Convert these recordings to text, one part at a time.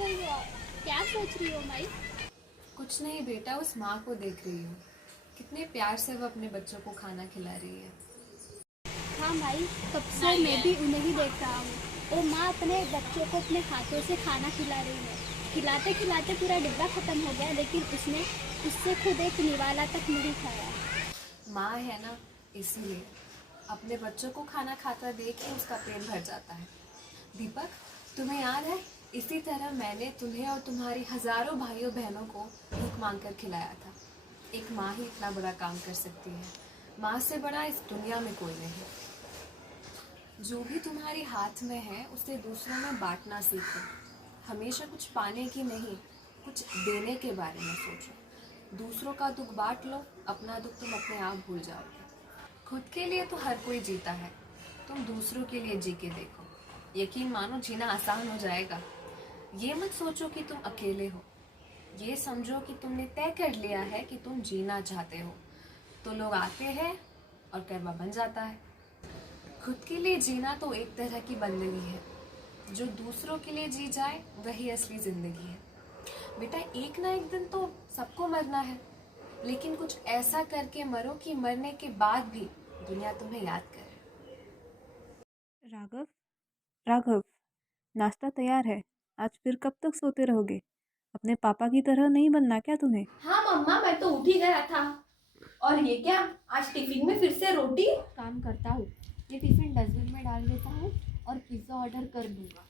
गई हो आप? क्या सोच रही हो माई? कुछ नहीं बेटा, उस माँ को देख रही हूँ। कितने प्यार से वो अपने बच्चों को खाना खिला रही है। हाँ माई, कब से मैं भी उन्हें ही देख रहा हूँ। वो माँ अपने बच्चों को अपने हाथों से खाना खिला रही है। खिलाते खिलाते पूरा डिब्बा खत्म हो गया, लेकिन उसने उससे खुद एक निवाला तक नहीं खाया। माँ है ना, इसीलिए अपने बच्चों को खाना खाता देख के उसका पेट भर जाता है। दीपक, तुम्हें याद है, इसी तरह मैंने तुम्हें और तुम्हारी हजारों भाइयों बहनों को भूख मांग कर खिलाया था। एक माँ ही इतना बड़ा काम कर सकती है। माँ से बड़ा इस दुनिया में कोई नहीं। जो भी तुम्हारे हाथ में है उसे दूसरों में बांटना सीखो। हमेशा कुछ पाने की नहीं, कुछ देने के बारे में सोचो। दूसरों का दुख बांट लो, अपना दुख तुम अपने आप भूल जाओगे। खुद के लिए तो हर कोई जीता है, तुम दूसरों के लिए जी के देखो। यकीन मानो, जीना आसान हो जाएगा। ये मत सोचो कि तुम अकेले हो, ये समझो कि तुमने तय कर लिया है कि तुम जीना चाहते हो। तो लोग आते हैं और कर्मा बन जाता है। खुद के लिए जीना तो एक तरह की बंदगी है। जो दूसरों के लिए जी जाए वही असली जिंदगी है। बेटा, एक ना एक दिन तो सबको मरना है, लेकिन कुछ ऐसा करके मरो कि मरने के बाद भी दुनिया तुम्हें याद करे। राघव, राघव, नाश्ता तैयार है। आज फिर कब तक सोते रहोगे? अपने पापा की तरह नहीं बनना क्या तुम्हें? हाँ मम्मा, मैं तो उठ ही गया था। और ये क्या, आज टिफिन में फिर से रोटी? काम करता हूँ, ये टिफिन डस्टबिन में डाल देता हूँ और पिज्ज़ा ऑर्डर कर दूंगा।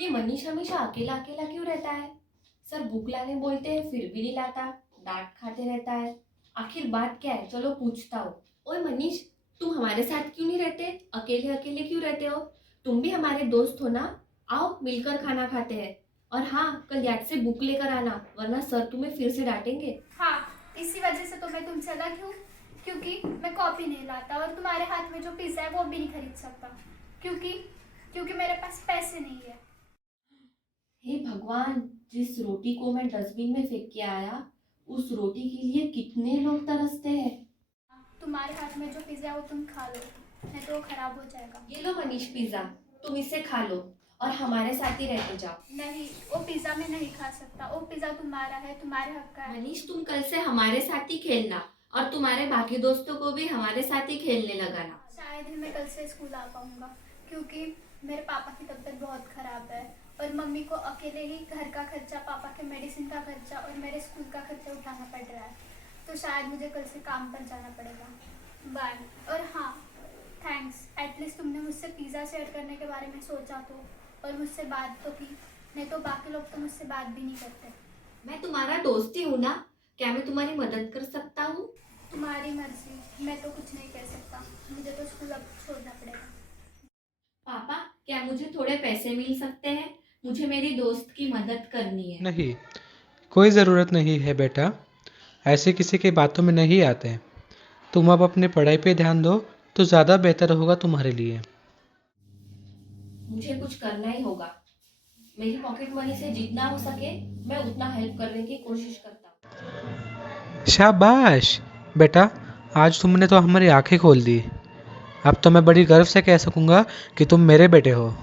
ये मनीष हमेशा अकेला अकेला क्यों रहता है? सर भूख लाने बोलते हैं फिर भी नहीं लाता, डांट खाते रहता है। आखिर बात क्या है, चलो पूछता हूँ। ओए मनीष, तुम हमारे साथ क्यों नहीं रहते? अकेले अकेले क्यों रहते हो? तुम भी हमारे दोस्त हो ना। आओ मिलकर खाना खाते हैं। और हाँ, कल याद से बुक लेकर आना, वरना सर तुम्हें फिर से डांटेंगे। हाँ, इसी वजह से तो मैं तुमसे अलग हूँ, क्योंकि मैं कॉपी नहीं लाता और तुम्हारे हाथ में जो पिज़्ज़ा है वो भी नहीं खरीद सकता, क्योंकि क्योंकि मेरे पास पैसे नहीं है। हे भगवान, जिस रोटी को मैं डस्टबिन में फेंक के आया, उस रोटी के लिए कितने लोग तरसते हैं। तुम्हारे हाथ में जो पिज़्ज़ा है वो तुम खा लो, नहीं तो वो खराब हो जाएगा। ये लो मनीष पिज्जा, तुम इसे खा लो और हमारे साथ ही रहते जाओ। नहीं, वो पिज़्ज़ा मैं नहीं खा सकता। वो पिज़्ज़ा तुम्हारा है, तुम्हारे हक का है। मनीष, तुम कल से हमारे साथ ही खेलना और तुम्हारे बाकी दोस्तों को भी हमारे साथ ही खेलने लगाना। शायद ही मैं कल से स्कूल आ पाऊंगा, क्योंकि मेरे पापा की तबीयत बहुत ख़राब है और मम्मी को अकेले ही घर का खर्चा, पापा के मेडिसिन का खर्चा और मेरे स्कूल का खर्चा उठाना पड़ रहा है। तो शायद मुझे कल से काम पर जाना पड़ेगा। बाय। और हाँ, थैंक्स, एटलीस्ट तुमने मुझसे पिज़्ज़ा शेयर करने के बारे में सोचा तो, और मुझसे बात तो की। नहीं तो बाकी लोग तो मुझसे बात भी नहीं करते। मैं तुम्हारा दोस्त ही हूँ ना, क्या मैं तुम्हारी मदद कर सकता हूँ? तुम्हारी मर्जी, मैं तो कुछ नहीं कह सकता। मुझे तो स्कूल अब छोड़ना पड़ेगा। पापा, क्या मुझे थोड़े पैसे मिल सकते हैं? मुझे मेरी दोस्त की मदद करनी है। नहीं, कोई ज़रूरत नहीं है बेटा। ऐसे किसी की बातों में नहीं आते। तुम अब अपनी पढ़ाई पे ध्यान दो तो ज़्यादा बेहतर होगा तुम्हारे लिए। मुझे कुछ करना ही होगा। मेरी पॉकेट मनी से जितना हो सके मैं उतना हेल्प करने की कोशिश करता हूँ। शाबाश बेटा, आज तुमने तो हमारी आंखें खोल दी। अब तो मैं बड़ी गर्व से कह सकूँगा कि तुम मेरे बेटे हो।